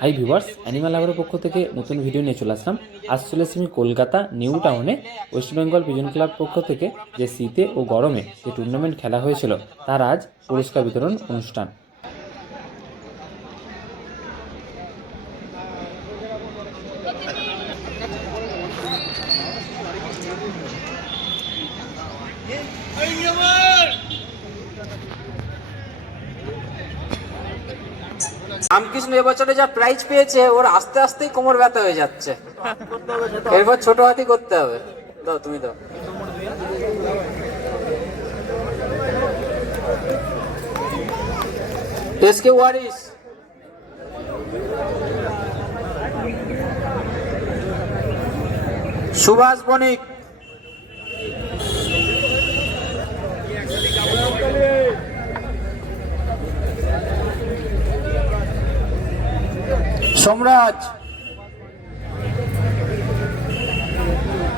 Hi viewers, animal লাভারের পক্ষ থেকে নতুন ভিডিও নিয়ে চলে আসলাম। আজ চলে এসেছি আমি কলকাতা নিউ টাউনে ওয়েস্ট বেঙ্গল পিজন ক্লাব পক্ষ থেকে যে শীতে ও গরমে যে টুর্নামেন্ট খেলা হয়েছিল তার আজ পুরস্কার বিতরণ অনুষ্ঠান। রামকৃষ্ণ এবছরে যা প্রাইজ পেয়েছে ওর আস্তে আস্তেই কোমর ব্যথা হয়ে যাচ্ছে। এরপর ছোট হাতি করতে হবে। দাও তুমি দাও। এসকে ওয়ারিস, সুভাষ বণিক, সম্রাজ,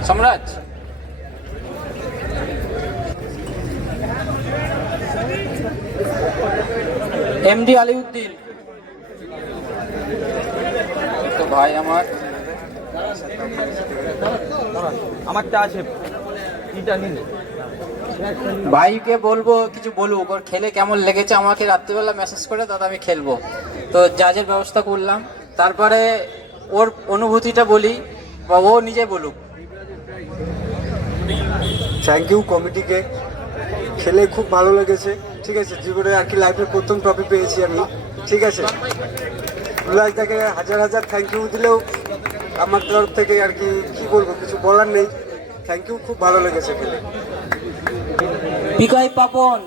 সম্রাজ, এমডি আলিউদ্দিন, তো ভাই আমারটা আছে, ভাইকে বলবো কিছু বলুক, ওর খেলে কেমন লেগেছে আমাকে রাত্রিবেলা মেসেজ করে, দাদা আমি খেলবো। তো জাজের ব্যবস্থা করলাম, তারপরে ওর অনুভূতিটা বলি বা ও নিজে বলুক। থ্যাংক ইউ কমিটিকে, খেলে খুব ভালো লেগেছে। ঠিক আছে, জীবনে আর কি লাইফের প্রথম ট্রফি পেয়েছি আমি। ঠিক আছে, উল্লাসদাকে হাজার হাজার থ্যাংক ইউ দিলেও আমার তরফ থেকে আর কি বলবো, কিছু বলার নেই। থ্যাংক ইউ, খুব ভালো লেগেছে খেলে। পিকাই পাপন,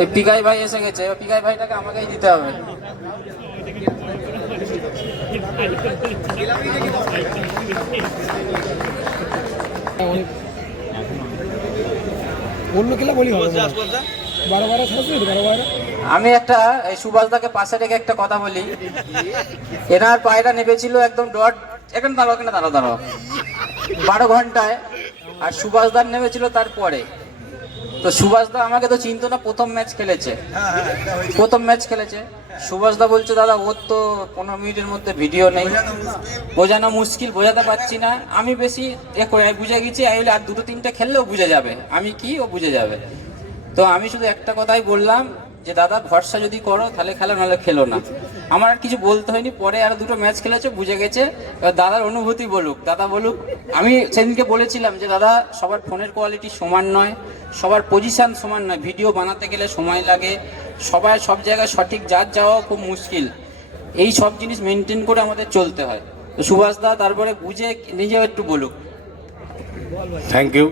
এই পিকাই ভাই এসে গেছে, পিকাই ভাইটাকে আমাকেই দিতে হবে। আমি একটা এই সুভাষদাকে পাশে রেখে একটা কথা বলি। এনার পায়রা নেমেছিল একদম ডট, এখানে দাঁড়াও, এখানে দাঁড়াও দাঁড়াও, 12 ঘন্টায়, আর সুভাষদার নেমেছিল তারপরে। তো সুভাষদা আমাকে তো চিনতো না, প্রথম ম্যাচ খেলেছে। সুভাষদা বলছে দাদা ওর তো 15 মিনিটের মধ্যে ভিডিও নেই, বোঝানো মুশকিল, বোঝাতে পারছি না। আমি বেশি বুঝে গেছি, আর 2-3টে খেললেও বুঝে যাবে আমি কি, ও বুঝে যাবে। তো আমি শুধু একটা কথাই বললাম যে দাদা ভরসা যদি করো তাহলে খেলো, নাহলে খেলো না। আমার আর কিছু বলতে হয়নি, পরে আরো 2টো ম্যাচ খেলেছে, বুঝে গেছে। দাদার অনুভূতি বলুক, দাদা বলুক। আমি সেদিনকে বলেছিলাম যে দাদা সবার ফোনের কোয়ালিটি সমান নয়, সবার পজিশন সমান নয়, ভিডিও বানাতে গেলে সময় লাগে, সবাই সব জায়গায় সঠিক যাওয়া খুব মুশকিল। এই সব জিনিস মেনটেন করে আমাদের চলতে হয়। তো সুভাষ দা তারপরে বুঝে নিজেও একটু বলুক। Thank you.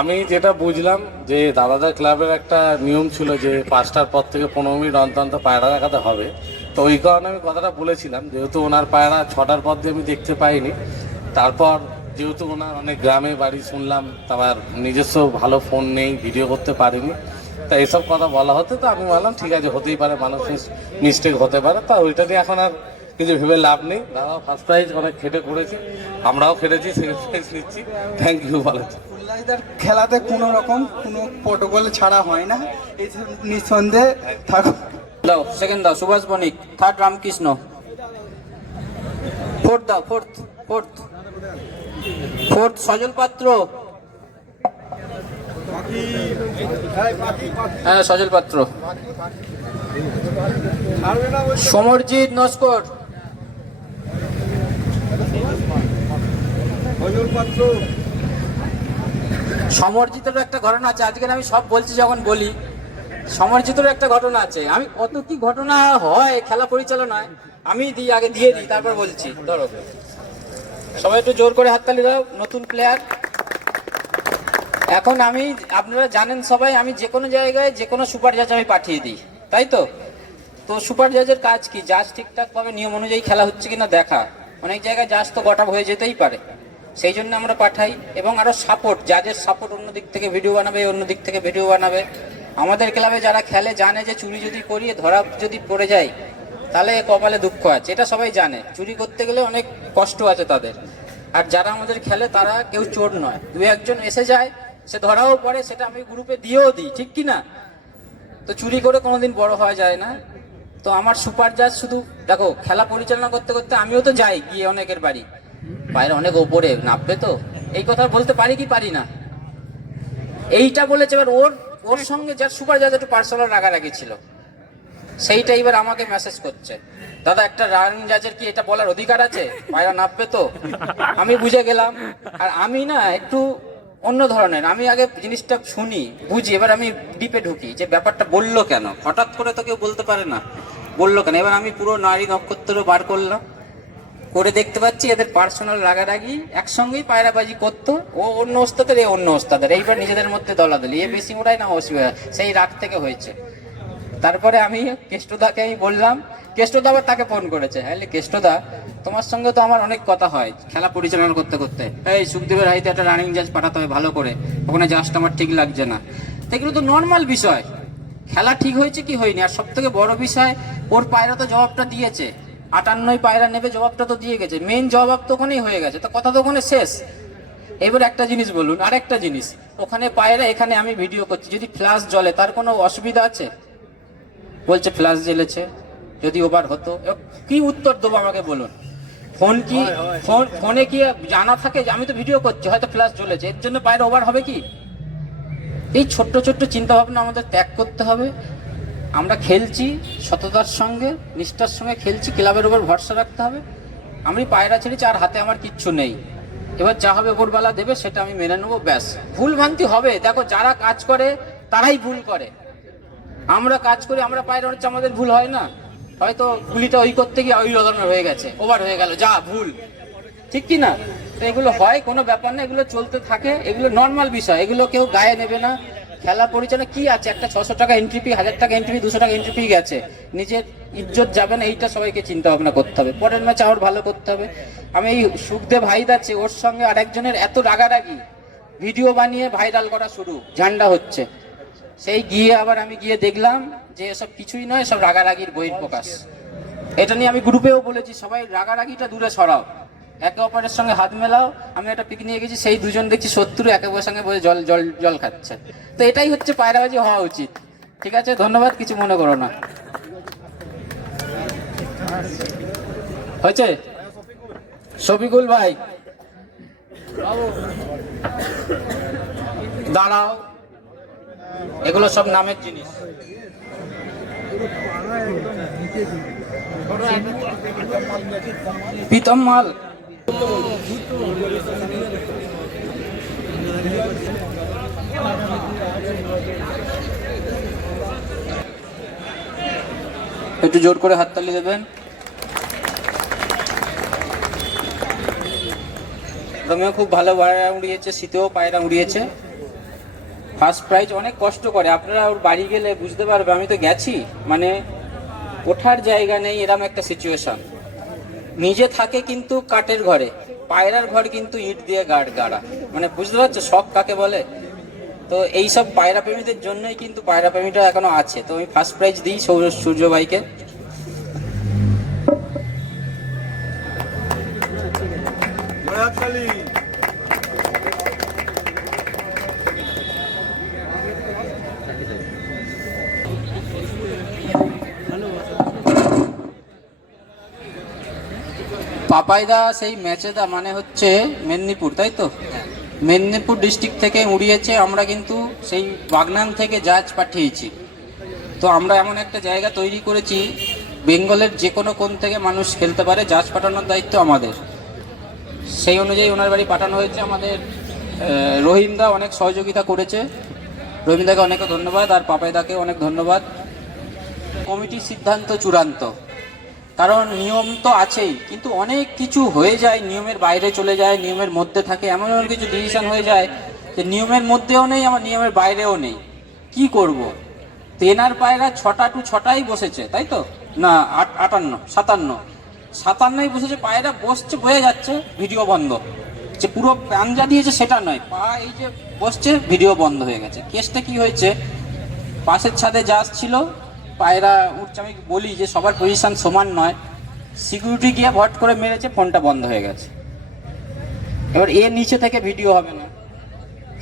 আমি যেটা বুঝলাম যে দাদাদের ক্লাবের একটা নিয়ম ছিল যে 5টার পর থেকে 15 মিনিট অন্তর পায়রা দেখাতে হবে। তো ওই কারণে আমি কথাটা বলেছিলাম, যেহেতু ওনার পায়রা 6টার পর দিয়ে আমি দেখতে পাইনি। তারপর যেহেতু ওনার অনেক গ্রামে বাড়ি শুনলাম, তারপর নিজস্ব ভালো ফোন নেই, ভিডিও করতে পারিনি, তা এসব কথা বলা হতো। তো আমি বললাম ঠিক আছে, হতেই পারে, মানুষের মিস্টেক হতে পারে। তা ওইটা দিয়ে এখন আর কিছু ভেবে লাভ নেই। দাদা ফার্স্ট প্রাইজ অনেক খেটে করেছি, আমরাও খেটেছি, সেকেন্ড প্রাইজ নিচ্ছি। থ্যাংক ইউ, ভালো। খেলাতে কোনো রকম কোনো প্রোটোকল ছাড়া হয় না, এই নিঃসন্দেহে থাকো। দাও সেকেন্ড, দাও সুভাষ বণিক, থার্ড রামকৃষ্ণ, ফোর্থ দাও, ফোর্থ সজল পাত্র, হ্যাঁ সজল পাত্র, সমরজিৎ নস্কর, সমরজিতেরও একটা ঘটনা আছে। আজকে আমি সব বলছি, যখন বলি সমরজিতেরও একটা ঘটনা আছে। আমি কত কি ঘটনা হয় খেলা পরিচালনায় আমি আগে দিয়ে দিই, তারপর বলছি। ধরো সবাই একটু জোর করে হাততালি দাও, নতুন প্লেয়ার। এখন আপনারা জানেন সবাই, আমি যে কোনো জায়গায় যে কোনো সুপার জাজ আমি পাঠিয়ে দিই, তাই তো। তো সুপার জাজের কাজ কি? জাজ ঠিকঠাকভাবে নিয়ম অনুযায়ী খেলা হচ্ছে কিনা দেখা। অনেক জায়গায় জাজ তো গটা হয়ে যেতেই পারে, সেই জন্য আমরা পাঠাই। এবং আরো সাপোর্ট, জাজের সাপোর্ট, অন্য দিক থেকে ভিডিও বানাবে, অন্য দিক থেকে ভিডিও বানাবে। আমাদের ক্লাবে যারা খেলে জানে যে চুরি যদি করি, ধরা যদি পড়ে যায়, তাহলে কপালে দুঃখ আছে, এটা সবাই জানে। চুরি করতে গেলে অনেক কষ্ট আছে তাদের। আর যারা আমাদের খেলে তারা কেউ চোর নয়, 2-1জন এসে যায়, সে ধরাও পড়ে, সেটা আমি গ্রুপে দিয়েও দিই, ঠিক কি না? তো চুরি করে কোনোদিন বড় হওয়া যায় না। তো আমার সুপার জাজ শুধু দেখো খেলা পরিচালনা করতে করতে আমিও তো যাই গিয়ে অনেকের বাড়ি, বাইরে অনেক ওপরে নামবে তো, এই কথা বলতে পারি কি পারি না, এইটা বলেছে। এবার ওর সঙ্গে যার সুপার জাজ একটু পার্সোনাল রাগারাগি ছিল, সেইটা এবার আমাকে মেসেজ করছে, দাদা একটা রানিং জাজের কি এটা বলার অধিকার আছে, পায়রা নামবে তো? আমি বুঝে গেলাম। আর আমি না একটু অন্য ধরনের, আমি আগে জিনিসটা শুনি বুঝি, এবার আমি ডিপে ঢুকি যে ব্যাপারটা বললো কেন, হঠাৎ করে তো কেউ বলতে পারে না, বললো কেন। এবার আমি পুরো নারী নক্ষত্র বার করলাম, করে দেখতে পাচ্ছি এদের পার্সোনাল রাগারাগি, একসঙ্গেই পায়রাবাজি করতো, ও অন্য ওস্তাদের এ অন্য ওস্তাদের, এইবার নিজেদের মধ্যে দলাদলি, এ বেশি ওড়ায় না অসুবিধা, সেই রাগ থেকে হয়েছে। তারপরে আমি কেষ্টদাকে আমি বললাম, কেষ্টদা আবার তাকে ফোন করেছে, হ্যাঁ কেষ্টদা তোমার সঙ্গে তো আমার অনেক কথা হয় খেলা পরিচালনা করতে করতে, এই সুখদেবের হাইতে একটা রানিং জাজ পাঠাতে হয় ভালো করে, ওখানে জাজটা আমার ঠিক লাগছে না। তো এগুলো তো নর্মাল বিষয়, খেলা ঠিক হয়েছে কি হয়নি। আর সব থেকে বড় বিষয়, ওর পায়রা তো জবাবটা দিয়েছে, 58 পায়রা নেবে জবাবটা তো দিয়ে গেছে, মেন জবাব তো ওখানেই হয়ে গেছে, তো কথা তো ওখানে শেষ। এবার একটা জিনিস বলুন, আর একটা জিনিস, ওখানে পায়রা, এখানে আমি ভিডিও করছি, যদি ফ্ল্যাশ জ্বলে তার কোনো অসুবিধা আছে? বলছে ফ্ল্যাশ জ্বলেছে, যদি ওভার হতো, কি উত্তর দেবো আমাকে বলুন? ফোনে কি জানা থাকে যে আমি তো ভিডিও করছি, হয়তো ফ্ল্যাশ জ্বলেছে, এর জন্য পায়রা ওভার হবে কি? এই ছোট্ট ছোট্ট চিন্তা ভাবনা আমাদের ত্যাগ করতে হবে। আমরা খেলছি সততার সঙ্গে, নিষ্ঠার সঙ্গে খেলছি, ক্লাবের উপর ভরসা রাখতে হবে। আমি পায়রা ছেড়েছি, আর হাতে আমার কিচ্ছু নেই, এবার যা হবে ওপরবেলা দেবে সেটা আমি মেনে নেবো, ব্যাস। ভুল ভ্রান্তি হবে, দেখো যারা কাজ করে তারাই ভুল করে, আমরা কাজ করি, আমরা পায়রা হচ্ছে, আমাদের ভুল হয় না? হয়তো গুলিটা ওই করতে গিয়ে ওই রকমের হয়ে গেছে, ওভার হয়ে গেল, যা ভুল, ঠিক কি না? তো এগুলো হয়, কোনো ব্যাপার না, এগুলো চলতে থাকে, এগুলো নর্মাল বিষয়, এগুলো কেউ গায়ে নেবে না। খেলা পরিচালনা কি আছে, একটা 600 টাকা এন্ট্রি ফি, 1000 টাকা এন্ট্রি ফি, 200 টাকা এন্ট্রি ফি গেছে, নিজের ইজ্জত যাবে না, এইটা সবাইকে চিন্তা ভাবনা করতে হবে। পরের ম্যাচে আরো ভালো করতে হবে। আমি এই সুখদেব হাইদ আছে, ওর সঙ্গে আরেকজনের এত রাগারাগি, ভিডিও বানিয়ে ভাইরাল করা শুরু, ঝান্ডা হচ্ছে, সেই গিয়ে আবার আমি গিয়ে দেখলাম যে এসব কিছুই নয়, সব রাগারাগির বহিঃপ্রকাশ। এটা নিয়ে আমি গ্রুপেও বলেছি, সবাই রাগারাগিটা দূরে সরাও, একে অপরের সঙ্গে হাত মেলাও। আমি একটা পিকনিকে গেছি, সেই দুজন দেখছি শত্রু একে অপরের সঙ্গে বসে জল জল জল খাচ্ছে। তো এটাই হচ্ছে পায়রাবাজি হওয়া উচিত। ঠিক আছে, ধন্যবাদ, কিছু মনে করো না। হয়েছে শফিকুল ভাই, দাঁড়াও, এগুলো সব নামের জিনিস। প্রীতম মাল, একটু জোর করে হাততালি দেবেন। রোমিও খুব ভালো পায়রা উড়িয়েছে, শীতেও পায়রা উড়িয়েছে, ফার্স্ট প্রাইজ। অনেক কষ্ট করে, আপনারা ওর বাড়ি গেলে বুঝতে পারবে, আমি তো গেছি, মানে ওঠার জায়গা নেই, এরকম একটা সিচুয়েশন। নিজে থাকে কিন্তু কাঠের ঘরে, পায়রার ঘর কিন্তু ইট দিয়ে গাড়া, মানে বুঝতে পারছো শখ কাকে বলে। তো এইসব পায়রা প্রেমীদের জন্যই কিন্তু পায়রা প্রেমীটা এখনো আছে। তো আমি ফার্স্ট প্রাইজ দিই সূর্য ভাইকে। পাপাইদা সেই ম্যাচেদা মানে হচ্ছে মেদিনীপুর, তাই তো? মেদিনীপুর ডিস্ট্রিক্ট থেকে উড়িয়েছে। আমরা কিন্তু সেই বাগনান থেকে জাজ পাঠিয়েছি। তো আমরা এমন একটা জায়গা তৈরি করেছি, বেঙ্গলের যে কোনো কোণ থেকে মানুষ খেলতে পারে, জাজ পাঠানোর দায়িত্ব আমাদের। সেই অনুযায়ী ওনার বাড়ি পাঠানো হয়েছে। আমাদের রহিমদা অনেক সহযোগিতা করেছে, রহিমদাকে অনেক ধন্যবাদ, আর পাপাইদাকে অনেক ধন্যবাদ। কমিটির সিদ্ধান্ত চূড়ান্ত, কারণ নিয়ম তো আছেই, কিন্তু অনেক কিছু হয়ে যায় নিয়মের বাইরে চলে যায়, নিয়মের মধ্যে থাকে, এমন এমন কিছু ডিসিশন হয়ে যায় যে নিয়মের মধ্যেও নেই, আমার নিয়মের বাইরেও নেই। কি করব? তেনার পায়রা 6টা টু 6টাই বসেছে, তাই তো? না 57ই বসেছে, পায়রা বসছে, বয়ে যাচ্ছে, ভিডিও বন্ধ। যে পুরো পাঞ্জা দিয়েছে সেটা নয়, পা এই যে বসছে, ভিডিও বন্ধ হয়ে গেছে। কেসটা কি হয়েছে, পাশের ছাদে জাজ ছিল, পায়রা উঠছে। আমি বলি যে সবার পজিশন সমান নয়, সিকিউরিটি গিয়ে ভট করে মেরেছে, ফোনটা বন্ধ হয়ে গেছে। এবার নিচে থেকে ভিডিও হবে না,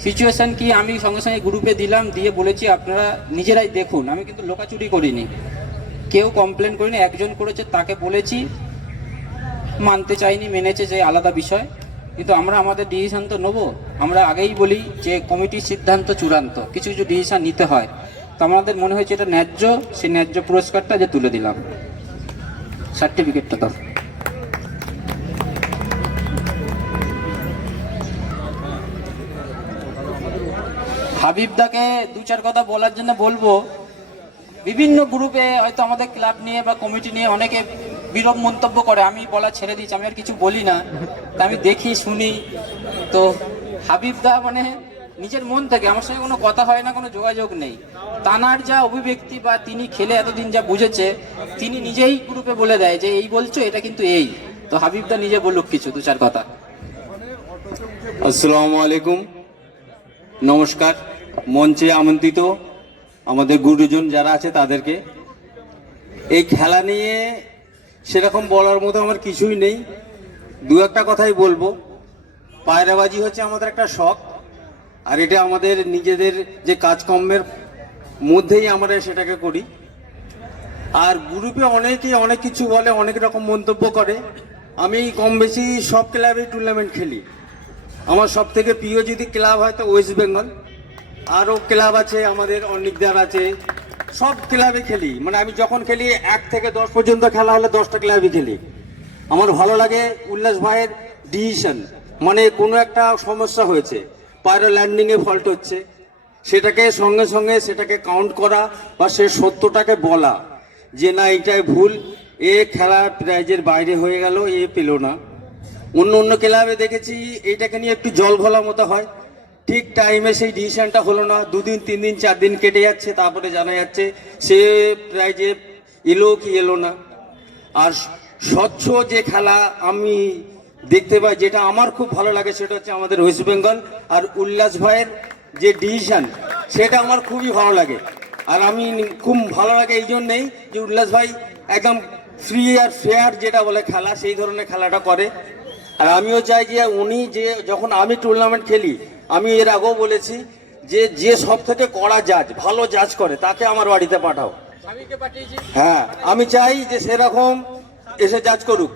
সিচুয়েশন কি? আমি সঙ্গে সঙ্গে গ্রুপে দিলাম, দিয়ে বলেছি আপনারা নিজেরাই দেখুন, আমি কিন্তু লোকাচুরি করিনি। কেউ কমপ্লেন করিনি, একজন করেছে, তাকে বলেছি, মানতে চাইনি, মেনেছে, যে আলাদা বিষয়। কিন্তু আমরা আমাদের ডিসিশন তো নেবো। আমরা আগেই বলি যে কমিটির সিদ্ধান্ত চূড়ান্ত, কিছু কিছু ডিসিশন নিতে হয়। তো আমাদের মনে হয়েছে এটা ন্যায্য, সেই ন্যায্য পুরস্কারটা যে তুলে দিলাম। সার্টিফিকেটটা দাও। হাবিবদাকে দু চার কথা বলার জন্য বলবো, বিভিন্ন গ্রুপে হয়তো আমাদের ক্লাব নিয়ে বা কমিটি নিয়ে অনেকে বিরূপ মন্তব্য করে, আমি বলা ছেড়ে দিচ্ছি, আমি আর কিছু বলি না। তা আমি দেখি শুনি। তো হাবিবদা মানে নিজের মন থেকে, আমার সঙ্গে কোনো কথা হয় না, কোনো যোগাযোগ নেই। তানার যা অভিব্যক্তি বা তিনি খেলে এতদিন যা বুঝেছে, তিনি নিজেই গ্রুপে বলে দেয় যে এই বলছো, এটা কিন্তু এই। তো হাবিবদা নিজে বলুক কিছু দু চার কথা। আসসালামু আলাইকুম, নমস্কার। মঞ্চে আমন্ত্রিত আমাদের গুরুজন যারা আছে তাদেরকে, এই খেলা নিয়ে সেরকম বলার মতো আমার কিছুই নেই। দু একটা কথাই বলবো। পায়রাবাজি হচ্ছে আমাদের একটা শখ, আর এটা আমাদের নিজেদের যে কাজকর্মের মধ্যেই আমরা সেটাকে করি। আর গ্রুপে অনেকেই অনেক কিছু বলে, অনেক রকম মন্তব্য করে। আমি কম বেশি সব ক্লাবে টুর্নামেন্ট খেলি। আমার সব থেকে প্রিয় যদি ক্লাব হয় তো ওয়েস্ট বেঙ্গল। আরও ক্লাব আছে আমাদের, অনেকদার আছে, সব ক্লাবে খেলি। মানে আমি যখন খেলি 1 থেকে 10 পর্যন্ত খেলা হলে 10টা ক্লাবে খেলি। আমার ভালো লাগে উল্লাস ভাইয়ের ডিসিশন, মানে কোনো একটা সমস্যা হয়েছে, পায়রা ল্যান্ডিংয়ে ফল্ট হচ্ছে, সেটাকে সঙ্গে সঙ্গে সেটাকে কাউন্ট করা বা সে সত্যটাকে বলা যে না এইটাই ভুল, এ খেলা প্রাইজের বাইরে হয়ে গেল, এ পেল না। অন্য অন্য ক্লাবে দেখেছি এইটাকে নিয়ে একটু জল ঘোলা মতো হয়, ঠিক টাইমে সেই ডিসিশনটা হলো না, 2 দিন 3 দিন 4 দিন কেটে যাচ্ছে, তারপরে জানা যাচ্ছে সে প্রাইজে এলো কি এলো না। আর স্বচ্ছ যে খেলা আমি দেখতে পাই, যেটা আমার খুব ভালো লাগে, সেটা হচ্ছে আমাদের ওয়েস্ট বেঙ্গল আর উল্লাস ভাইয়ের যে ডিসিশন, সেটা আমার খুবই ভালো লাগে। আর আমি খুব ভালো লাগে এই জন্যেই যে উল্লাস ভাই একদম ফ্রি আর ফেয়ার যেটা বলে খেলা, সেই ধরনের খেলাটা করে। আর আমিও চাই যে উনি যে যখন আমি টুর্নামেন্ট খেলি, আমি এর আগেও বলেছি যে যে সব থেকে কড়া জাজ, ভালো জাজ করে, তাকে আমার বাড়িতে পাঠাও। হ্যাঁ, আমি চাই যে সেরকম এসে জাজ করুক।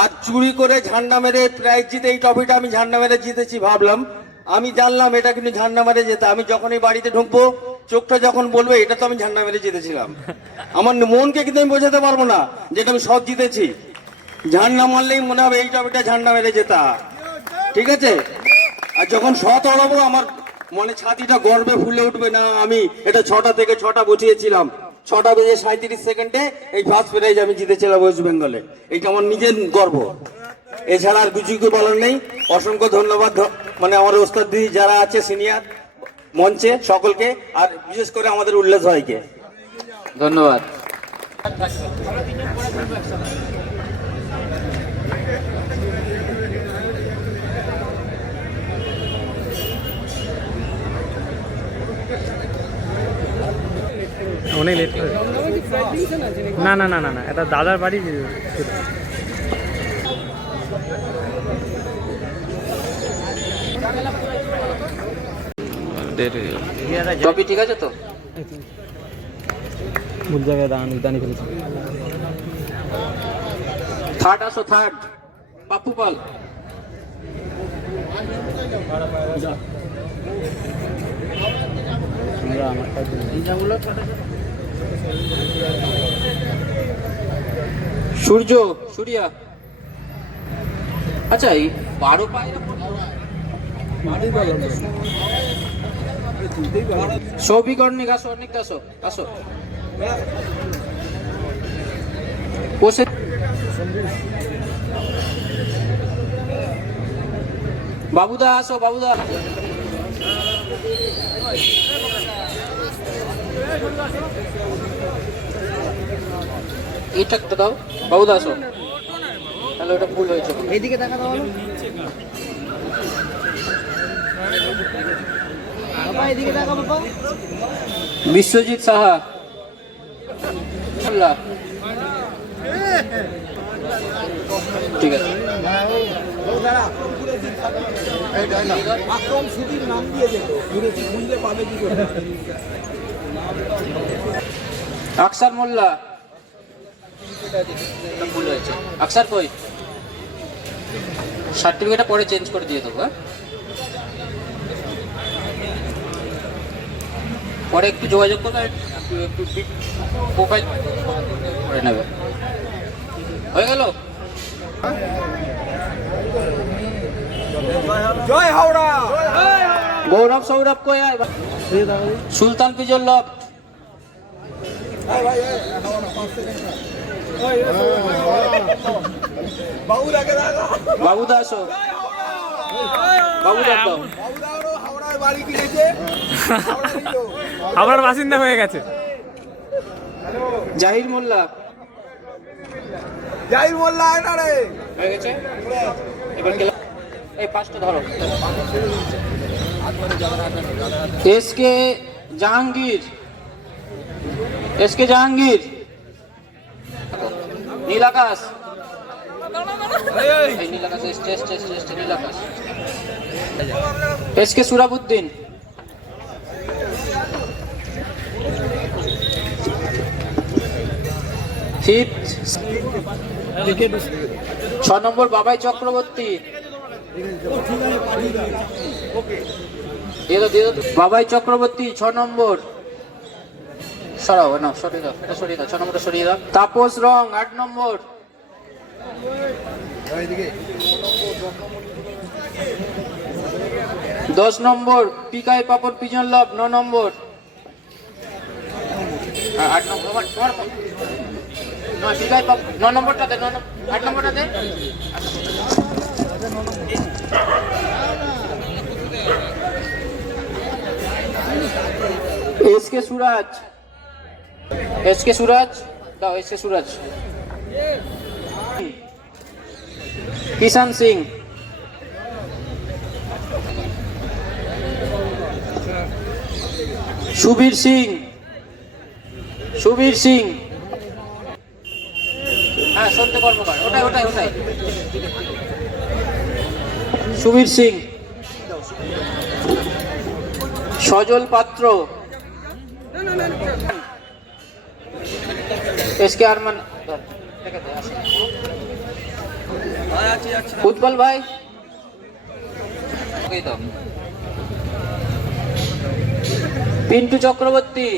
আর চুরি করে ঝান্ডা মেরে প্রাইজ জিতে, এই ট্রফিটা আমি ঝান্ডা মেরে জিতেছি ভাবলাম, আমি জানলাম এটা কিন্তু ঝান্ডা মেরে যেতে। আমি যখনই বাড়িতে ঢুকবো, চোখটা যখন বলবে এটা তো আমি ঝান্ডা মেরে জিতেছিলাম, আমার মনকে কিন্তু আমি বোঝাতে পারবো না যেটা আমি সব জিতেছি। ঝান্ডা মারলেই মনে হবে এই ট্রফিটা ঝান্ডা মেরে যেতা, ঠিক আছে? আর যখন শট হলাবো, আমার মনে ছাতিটা গর্বে ফুলে উঠবে, না আমি এটা 6টা থেকে 6টা বসিয়েছিলাম, 6টা বেজে 37 সেকেন্ডে এই ফার্স্ট প্রাইজ আমি জিতেছিলাম ওয়েস্ট বেঙ্গলে। এইটা আমার নিজের গর্ব, এছাড়া আর কিছু বলার নেই। অসংখ্য ধন্যবাদ মানে আমার ওস্তাদ দিদি যারা আছে সিনিয়র মঞ্চে সকলকে, আর বিশেষ করে আমাদের উল্লাস ভাইকে ধন্যবাদ। অনেক লেট করে না না না না না এটা দাদার বাড়ি টপি ঠিক আছে তো? ভুল জায়গায় দাঁড়িয়ে ফেলেছি। থার্ড আসো, থার্ড পাপ্পু পাল। সূর্য, সূর্যা। আচ্ছা, এই 12 পায়রা সৌভিক, অর্ণিক আসো, অর্ণিক আসো, আসো বসে। বাবুদা আসো, বাবুদা। এইটা একটা দাও, বাবুদা আসো। তাহলে ওটা ভুল হয়েছে, এইদিকে দেখা দাও। বিশ্বজিৎ সাহা, ঠিক আছে। আকসার মোল্লা, এটা ভুল হয়েছে। আকসার কই? সার্টিফিকেটটা পরে চেঞ্জ করে দিয়ে দেবো, হ্যাঁ? পরে একটু যোগাযোগ করবে, একটু প্রোফাইল করে নেবে। হয়ে গেল? গৌরব সৌরভ কই আয়? সুলতান পিজল লফট। বাবু দাস, বাবু দাস দাও। আমার বাসিন্দা হয়ে গেছে। জাহির মোল্লা হয়ে গেছে। এবার এই পাঁচটা ধরো। এসকে জাহাঙ্গীর, এসকে জাহাঙ্গীর, নীলাকাশ, এই নীলাকাশ, নীলাকাশ, এসকে সুরাবুদ্দিন, ফিফথ 6 নম্বর বাবাই চক্রবর্তী, বাবাই চক্রবর্তী 6 নম্বর, সরাও না, সরিয়ে দাও, এটা সরিয়ে দাও, 6 নম্বরটা সরিয়ে দাও। তাপস রং 8 নম্বর, 10 নম্বর পিকাই পাপড় পিজন লাভ 9 নম্বর, 8 নম্বর পিকাই পাপড় 9 নম্বরটা দে, 8 নম্বরটা দে। এসকে সুরাজ, এসকে সুরাজ দাও, এসকে সুরাজ। কিষান সিং, সুবীর সিং, সুবীর সিং, হ্যাঁ সত্য কর্মকার, ওটাই ওটাই ওটাই, সুবীর সিং। সজল পাত্র, এসকে আরমান, উৎপল ভাই, পিন্টু চক্রবর্তী,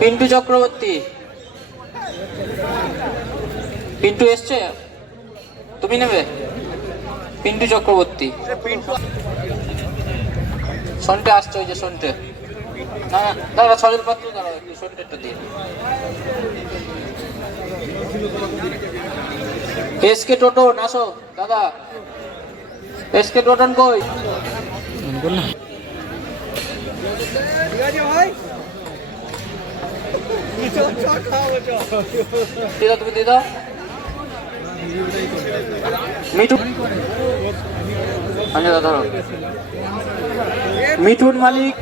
পিন্টু চক্রবর্তী, পিন্টু এসছে, তুমি নেবে? পিন্টু চক্রবর্তী, সন্টে আসছে, ওই যে সন্টে, না না দাঁড়া, সজল পাত্র দাঁড়াও, একটু সন্টেরটা দিয়ে। এসকে টোটন আসো দাদা, এসকে টোটন কই? দিদা তুমি দিদা, মিঠুন, ধরো, মিঠুন মালিক,